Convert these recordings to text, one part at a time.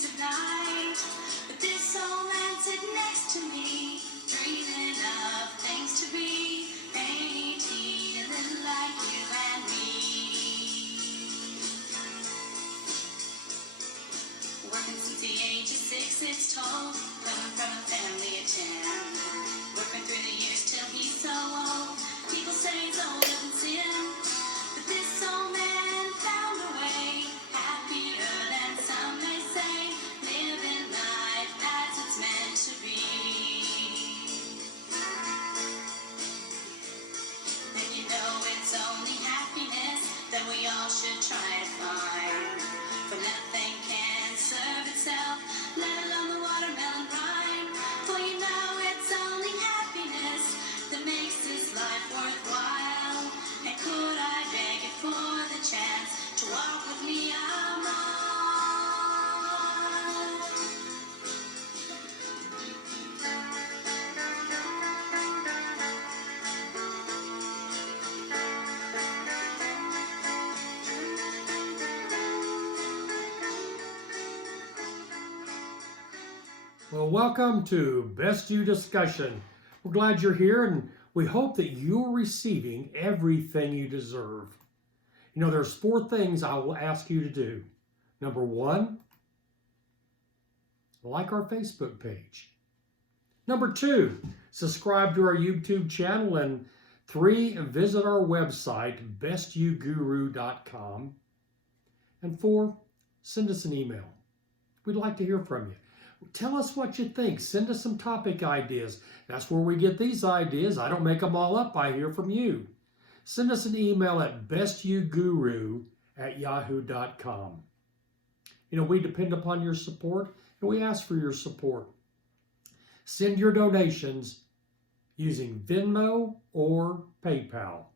dreams at night. But this old man sitting next to me, dreaming of things to be. Ain't he a little like you and me? Working since the age of 6, it's told. Coming from a family of 10. Working through the years till he's so old. People say he's older than sin. But this old man found a way. Happier than some may say. Living life as it's meant to be. And you know it's only happiness that we all should try to find. For nothing can serve itself, let alone the watermelon rhyme. For you know it's only happiness that makes this life worthwhile. And could I beg you for the chance to walk with me a mile? Well, welcome to Best You Discussion. We're glad you're here, and we hope that you're receiving everything you deserve. You know, there's 4 things I will ask you to do. Number 1, like our Facebook page. Number 2, subscribe to our YouTube channel. And 3, visit our website, bestyouguru.com. And 4, send us an email. We'd like to hear from you. Tell us what you think. Send us some topic ideas. That's where we get these ideas. I don't make them all up. I hear from you. Send us an email at bestyouguru@yahoo.com. You know, we depend upon your support, and we ask for your support. Send your donations using Venmo or PayPal.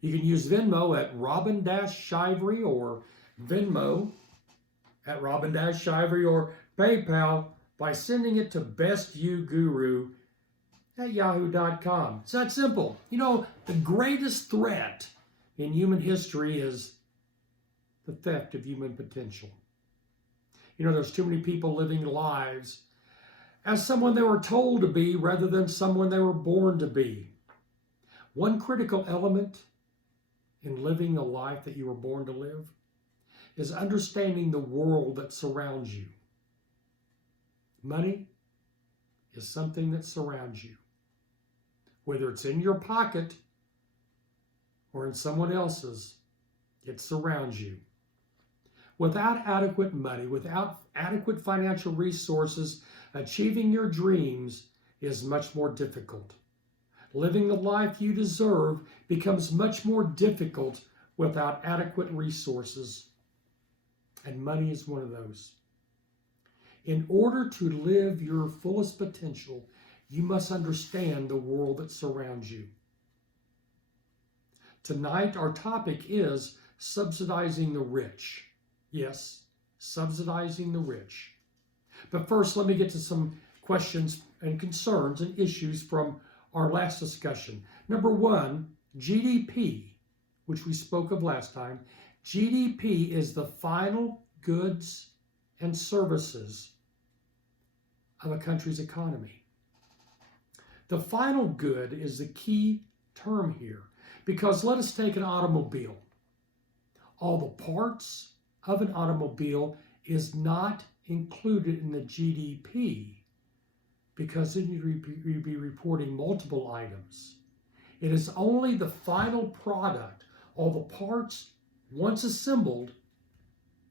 You can use Venmo at Robin-Shivery or Venmo at Robin-Shivery or PayPal by sending it to bestyouguru@yahoo.com. It's that simple. You know, the greatest threat in human history is the theft of human potential. You know, there's too many people living lives as someone they were told to be rather than someone they were born to be. One critical element in living the life that you were born to live is understanding the world that surrounds you. Money is something that surrounds you. Whether it's in your pocket or in someone else's, it surrounds you. Without adequate money, without adequate financial resources, achieving your dreams is much more difficult. Living the life you deserve becomes much more difficult without adequate resources. And money is one of those. In order to live your fullest potential, you must understand the world that surrounds you. Tonight, our topic is subsidizing the rich. Yes, subsidizing the rich. But first, let me get to some questions and concerns and issues from our last discussion. Number 1, GDP, which we spoke of last time. GDP is the final goods and services of a country's economy. The final good is the key term here, because let us take an automobile. All the parts of an automobile is not included in the GDP because then you'd be reporting multiple items. It is only the final product, all the parts, once assembled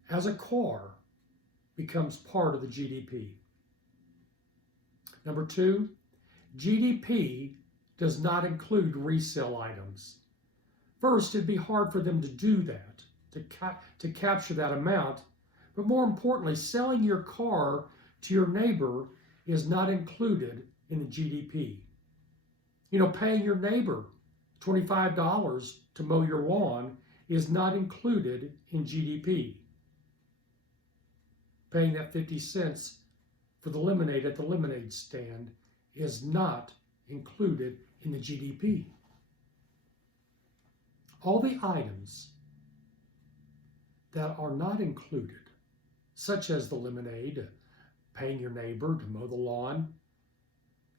as a car, becomes part of the GDP. Number 2, GDP does not include resale items. First, it'd be hard for them to do that, to capture that amount. But more importantly, selling your car to your neighbor is not included in the GDP. You know, paying your neighbor $25 to mow your lawn is not included in GDP. Paying that 50 cents for the lemonade at the lemonade stand is not included in the GDP. All the items that are not included such as the lemonade, paying your neighbor to mow the lawn.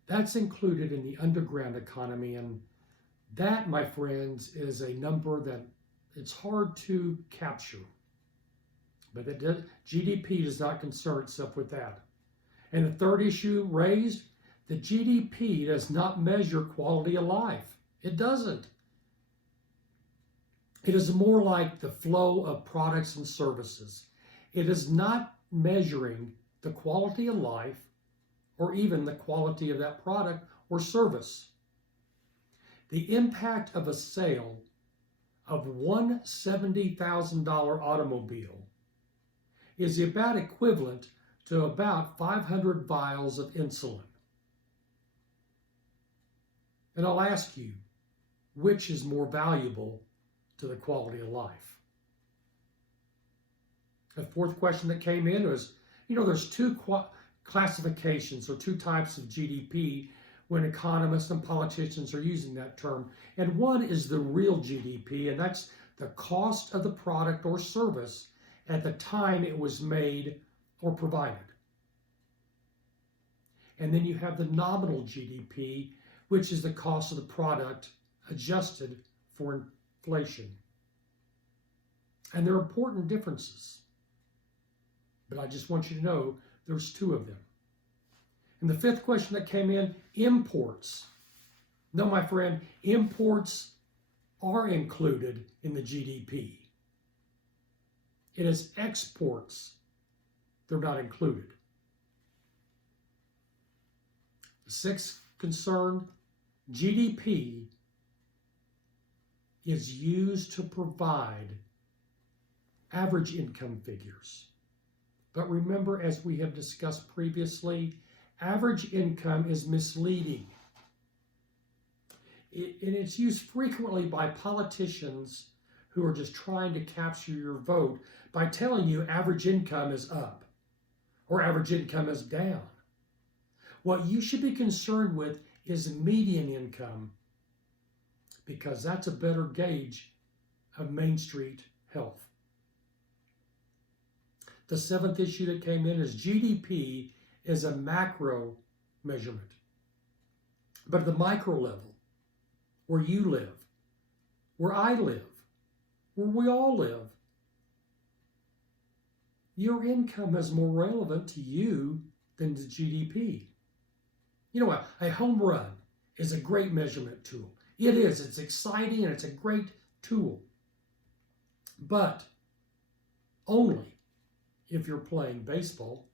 That's included in the underground economy, and that, my friends, is a number that it's hard to capture. But GDP does not concern itself with that. And the third issue raised, the GDP does not measure quality of life. It doesn't. It is more like the flow of products and services. It is not measuring the quality of life or even the quality of that product or service. The impact of a sale of one $70,000 automobile is about equivalent to about 500 vials of insulin. And I'll ask you, which is more valuable to the quality of life? The fourth question that came in was, there's two classifications or two types of GDP when economists and politicians are using that term. And one is the real GDP, and that's the cost of the product or service at the time it was made or provided. And then you have the nominal GDP, which is the cost of the product adjusted for inflation. And there are important differences. But I just want you to know there's two of them. And the fifth question that came in, imports. No, my friend, imports are included in the GDP. It is exports. They're not included. The sixth concern, GDP is used to provide average income figures. But remember, as we have discussed previously, average income is misleading. And it's used frequently by politicians who are just trying to capture your vote by telling you average income is up or average income is down. What you should be concerned with is median income, because that's a better gauge of Main Street health. The seventh issue that came in is GDP is a macro measurement. But at the micro level, where you live, where I live, where we all live, your income is more relevant to you than the GDP. A home run is a great measurement tool. It is. It's exciting and it's a great tool. But only if you're playing baseball.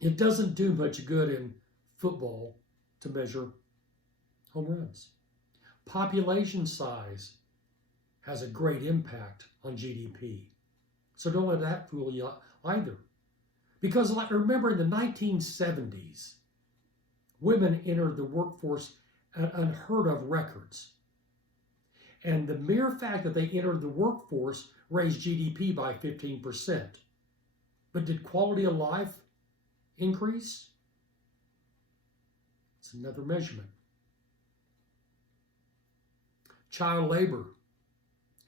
It doesn't do much good in football to measure home runs. Population size has a great impact on GDP. So don't let that fool you either. Because remember, in the 1970s, women entered the workforce at unheard of records. And the mere fact that they entered the workforce raised GDP by 15%. But did quality of life increase? It's another measurement. Child labor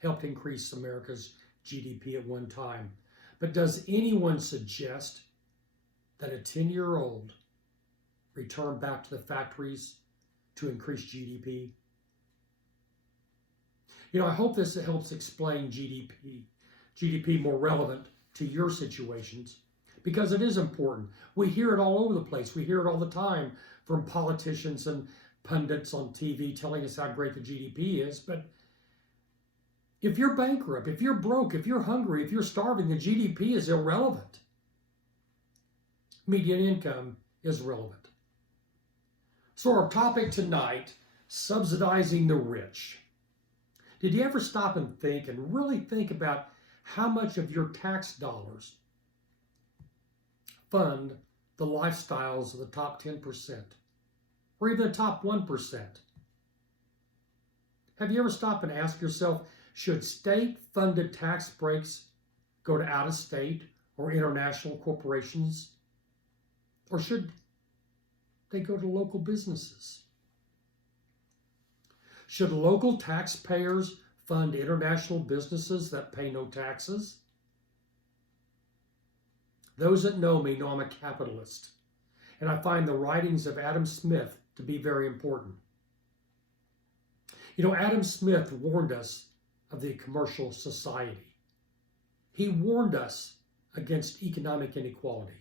helped increase America's GDP at one time. But does anyone suggest that a 10-year-old return back to the factories to increase GDP? I hope this helps explain GDP more relevant to your situations, because it is important. We hear it all over the place. We hear it all the time from politicians and pundits on TV telling us how great the GDP is. But if you're bankrupt, if you're broke, if you're hungry, if you're starving, the GDP is irrelevant. Median income is relevant. So our topic tonight, subsidizing the rich. Did you ever stop and think and really think about how much of your tax dollars fund the lifestyles of the top 10% or even the top 1%? Have you ever stopped and asked yourself, should state-funded tax breaks go to out-of-state or international corporations? Or should they go to local businesses? Should local taxpayers fund international businesses that pay no taxes. Those that know me know I'm a capitalist, and I find the writings of Adam Smith to be very important. You know, Adam Smith warned us of the commercial society. He warned us against economic inequality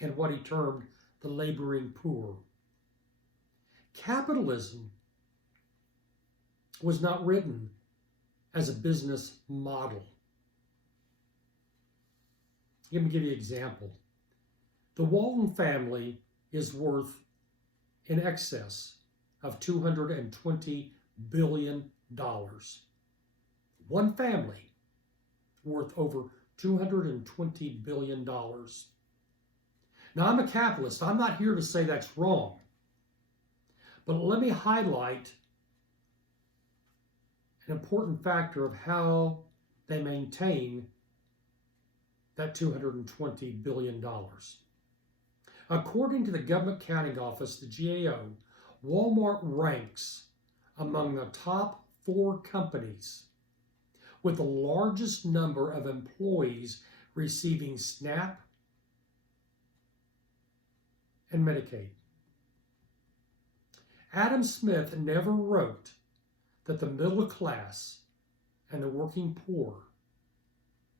and what he termed the laboring poor. Capitalism was not written as a business model. Let me give you an example. The Walton family is worth in excess of $220 billion. One family worth over $220 billion. Now, I'm a capitalist. I'm not here to say that's wrong. But let me highlight an important factor of how they maintain that $220 billion. According to the Government Accounting Office, the GAO, Walmart ranks among the top 4 companies with the largest number of employees receiving SNAP and Medicaid. Adam Smith never wrote that the middle class and the working poor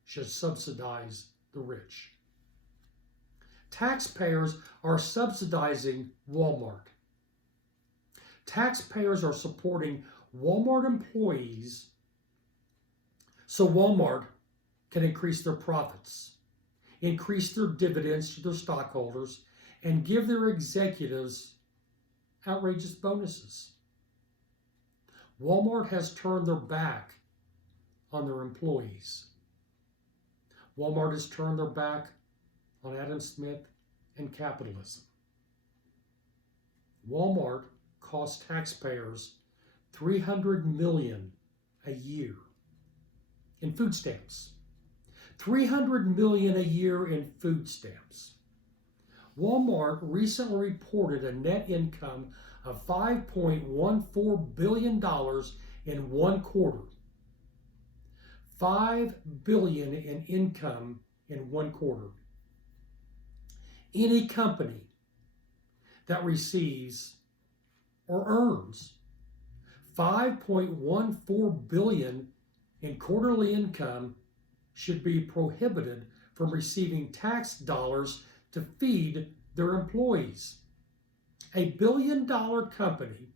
should subsidize the rich. Taxpayers are subsidizing Walmart. Taxpayers are supporting Walmart employees so Walmart can increase their profits, increase their dividends to their stockholders, and give their executives outrageous bonuses. Walmart has turned their back on their employees. Walmart has turned their back on Adam Smith and capitalism. Walmart costs taxpayers $300 million a year in food stamps. $300 million a year in food stamps. Walmart recently reported a net income of $5.14 billion in one quarter. $5 billion in income in one quarter. Any company that receives or earns $5.14 billion in quarterly income should be prohibited from receiving tax dollars to feed their employees. A billion-dollar company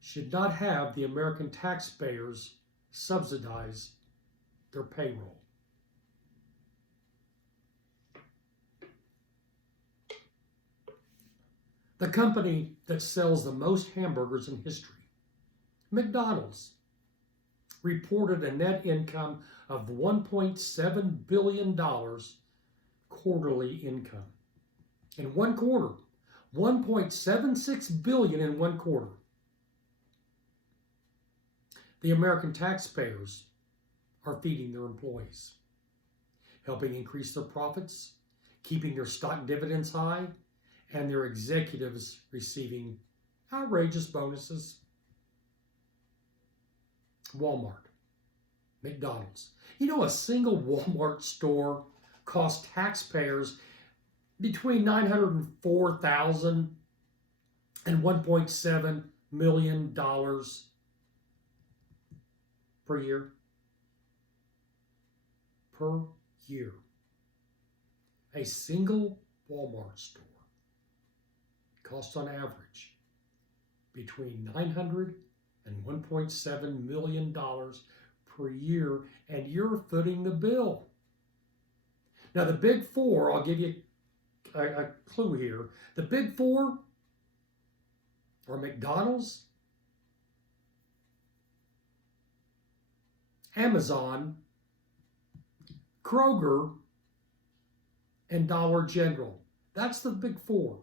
should not have the American taxpayers subsidize their payroll. The company that sells the most hamburgers in history, McDonald's, reported a net income of $1.7 billion quarterly income. In one quarter, $1.76 billion in one quarter. The American taxpayers are feeding their employees, helping increase their profits, keeping their stock dividends high, and their executives receiving outrageous bonuses. Walmart, McDonald's. You know, a single Walmart store costs taxpayers between $904,000 and $1.7 million per year. Per year. A single Walmart store costs on average between $900,000 and $1.7 million per year, and you're footing the bill. Now, the big four, I'll give you a clue here. The big four are McDonald's, Amazon, Kroger, and Dollar General. That's the big four.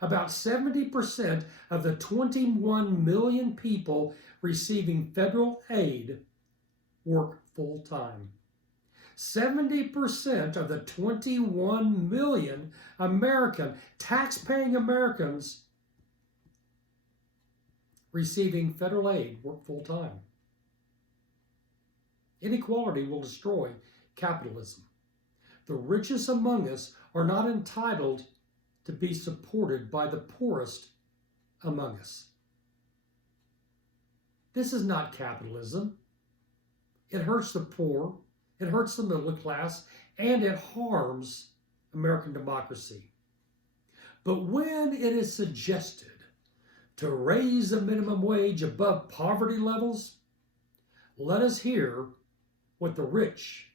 About 70% of the 21 million people receiving federal aid work full-time. 70% of the 21 million tax-paying Americans receiving federal aid work full-time. Inequality will destroy capitalism. The richest among us are not entitled to be supported by the poorest among us. This is not capitalism. It hurts the poor, it hurts the middle class, and it harms American democracy. But when it is suggested to raise the minimum wage above poverty levels, let us hear what the rich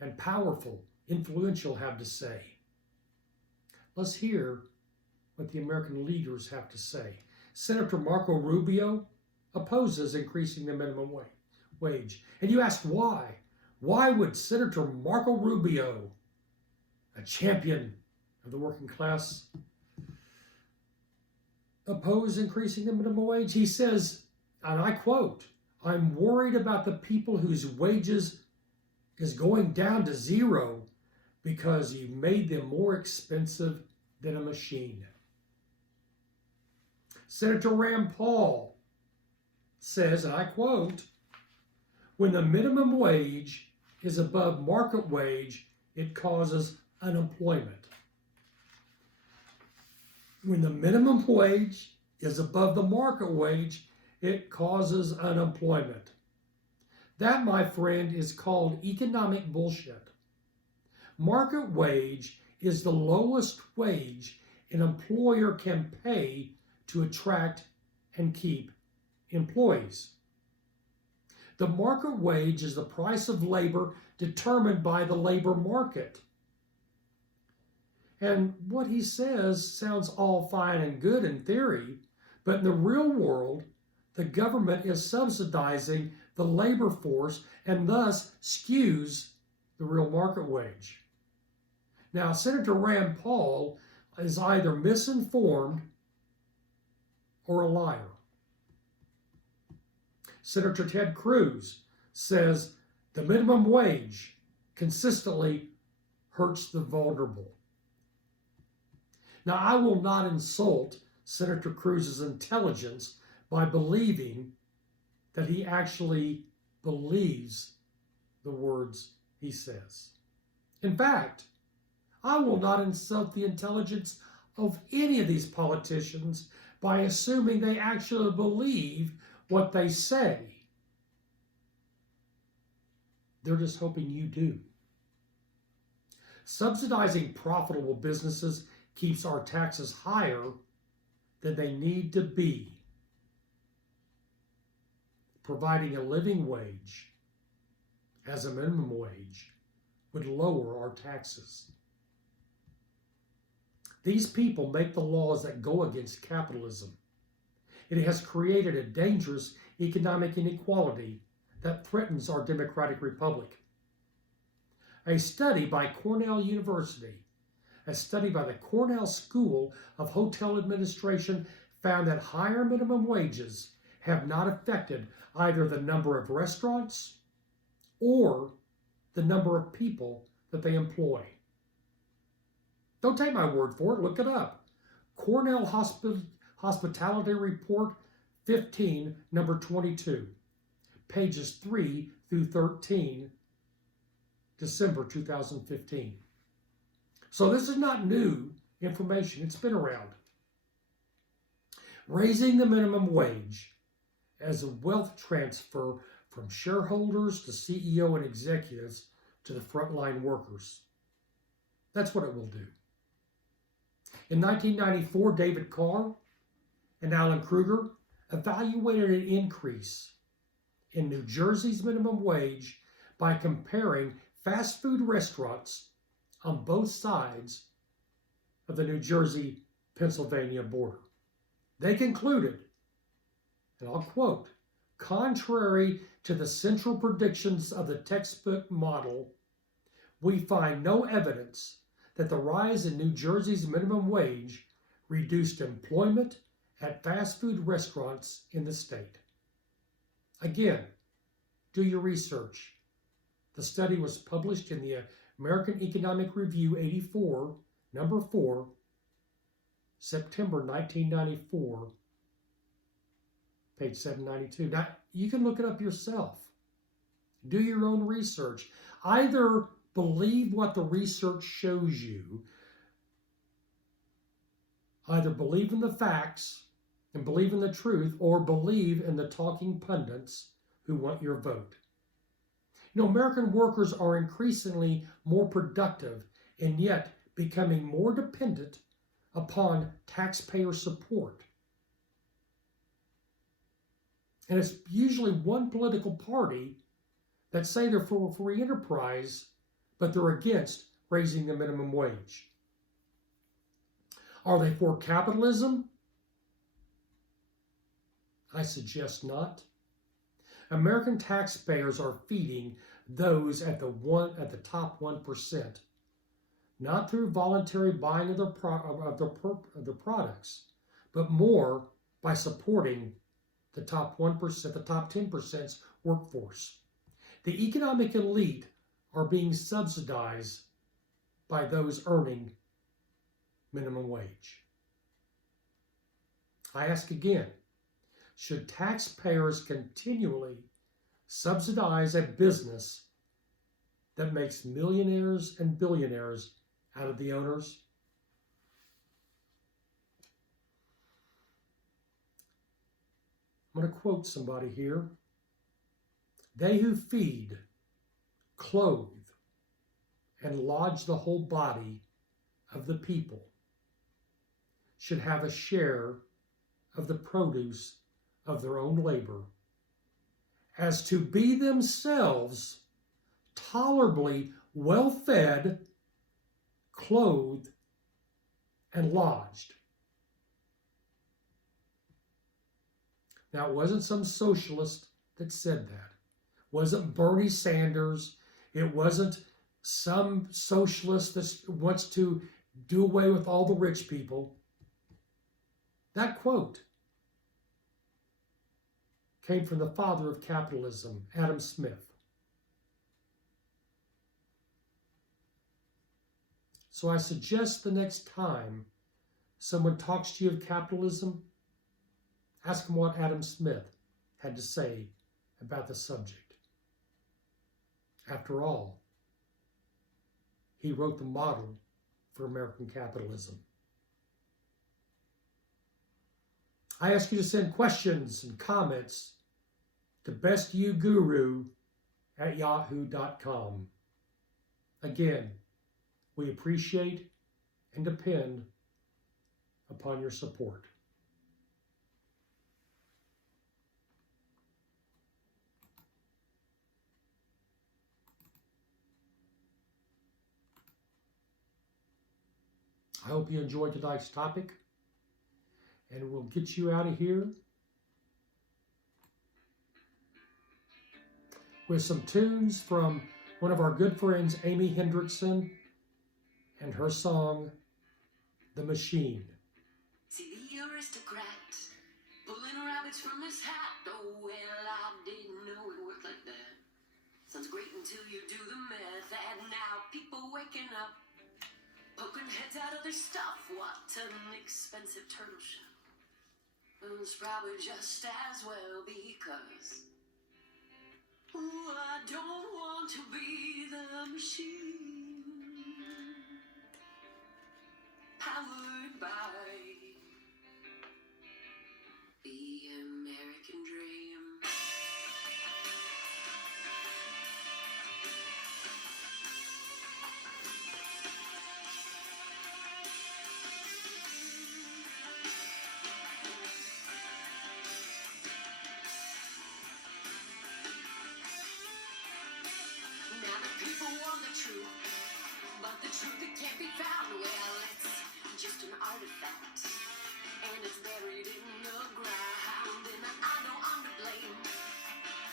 and powerful, influential have to say. Let's hear what the American leaders have to say. Senator Marco Rubio opposes increasing the minimum wage. And you ask why? Why would Senator Marco Rubio, a champion of the working class, oppose increasing the minimum wage? He says, and I quote, "I'm worried about the people whose wages is going down to zero because you made them more expensive than a machine." Senator Rand Paul says, and I quote, "When the minimum wage is above market wage, it causes unemployment." When the minimum wage is above the market wage, it causes unemployment. That, my friend, is called economic bullshit. Market wage is the lowest wage an employer can pay to attract and keep employees. The market wage is the price of labor determined by the labor market. And what he says sounds all fine and good in theory, but in the real world, the government is subsidizing the labor force and thus skews the real market wage. Now, Senator Rand Paul is either misinformed or a liar. Senator Ted Cruz says the minimum wage consistently hurts the vulnerable. Now, I will not insult Senator Cruz's intelligence by believing that he actually believes the words he says. In fact, I will not insult the intelligence of any of these politicians by assuming they actually believe what they say. They're just hoping you do. Subsidizing profitable businesses keeps our taxes higher than they need to be. Providing a living wage as a minimum wage would lower our taxes. These people make the laws that go against capitalism. It has created a dangerous economic inequality that threatens our democratic republic. A study by Cornell University, a study by the Cornell School of Hotel Administration, found that higher minimum wages have not affected either the number of restaurants or the number of people that they employ. Don't take my word for it, look it up. Cornell Hospitality Report 15, number 22, pages 3 through 13, December 2015. So this is not new information, it's been around. Raising the minimum wage as a wealth transfer from shareholders to CEO and executives to the frontline workers. That's what it will do. In 1994, David Carr and Alan Kruger evaluated an increase in New Jersey's minimum wage by comparing fast food restaurants on both sides of the New Jersey-Pennsylvania border. They concluded, and I'll quote, "Contrary to the central predictions of the textbook model, we find no evidence that the rise in New Jersey's minimum wage reduced employment at fast food restaurants in the state." Again, do your research. The study was published in the American Economic Review 84, number 4, September 1994, page 792. Now, you can look it up yourself. Do your own research. Either believe what the research shows you, either believe in the facts and believe in the truth, or believe in the talking pundits who want your vote. You know, American workers are increasingly more productive and yet becoming more dependent upon taxpayer support. And it's usually one political party that say they're for free enterprise, but they're against raising the minimum wage. Are they for capitalism? I suggest not. American taxpayers are feeding those at the top 1%, not through voluntary buying of the products, but more by supporting the top 1%, the top 10%'s workforce. The economic elite are being subsidized by those earning minimum wage. I ask again, should taxpayers continually subsidize a business that makes millionaires and billionaires out of the owners? I'm going to quote somebody here. They who feed, clothe, and lodge the whole body of the people should have a share of the produce of their own labor, as to be themselves tolerably well fed, clothed, and lodged. Now, it wasn't some socialist that said that. It wasn't Bernie Sanders. It wasn't some socialist that wants to do away with all the rich people. That quote came from the father of capitalism, Adam Smith. So I suggest the next time someone talks to you of capitalism, ask them what Adam Smith had to say about the subject. After all, he wrote the model for American capitalism. I ask you to send questions and comments to bestyouguru@yahoo.com. Again, we appreciate and depend upon your support. I hope you enjoyed tonight's topic, and we'll get you out of here with some tunes from one of our good friends, Amy Hendrickson, and her song, The Machine. See the aristocrat pulling rabbits from his hat. Oh, well, I didn't know it worked like that. Sounds great until you do the math. And now people waking up, poking heads out of their stuff. What an expensive turtle shell. Well, it's probably just as well because I don't want to be the machine powered by the American dream. Now the people want the truth, but the truth it can't be found. Well, it's just an artifact, and it's buried in the ground. And I know I'm to blame.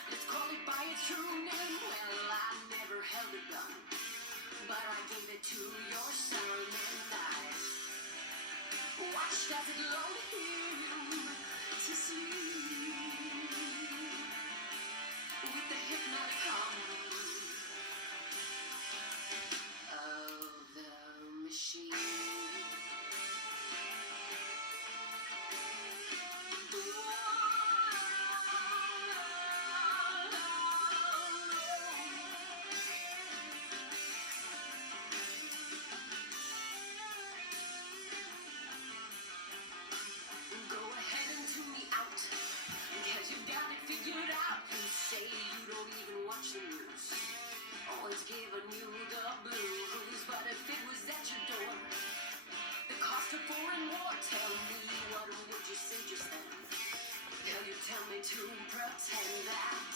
Let's call it by its true name. Well, I never held a gun, but I gave it to your son, and I watched as it lulled him to sleep with the hypnotic hum of the machine. lost a foreign war. Tell me, what would you say just then? Will you tell me to pretend that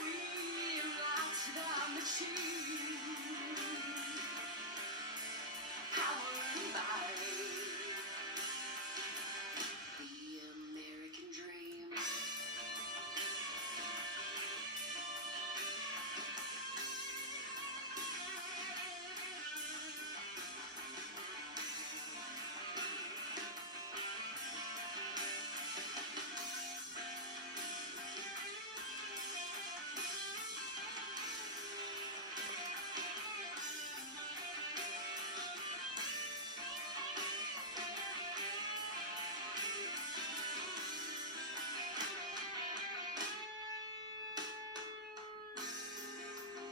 we're not the machine? Power and might, the American dream.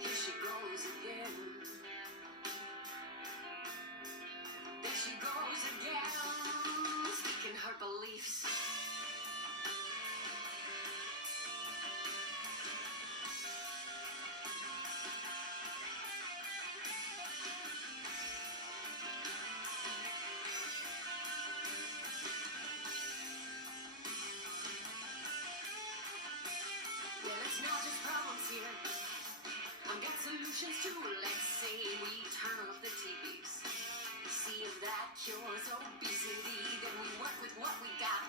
Here she goes again. There she goes again, speaking her beliefs. Well, it's not just problems here. I've got solutions too. Let's say we turn off the TVs. See if that cures obesity. Then we work with what we got.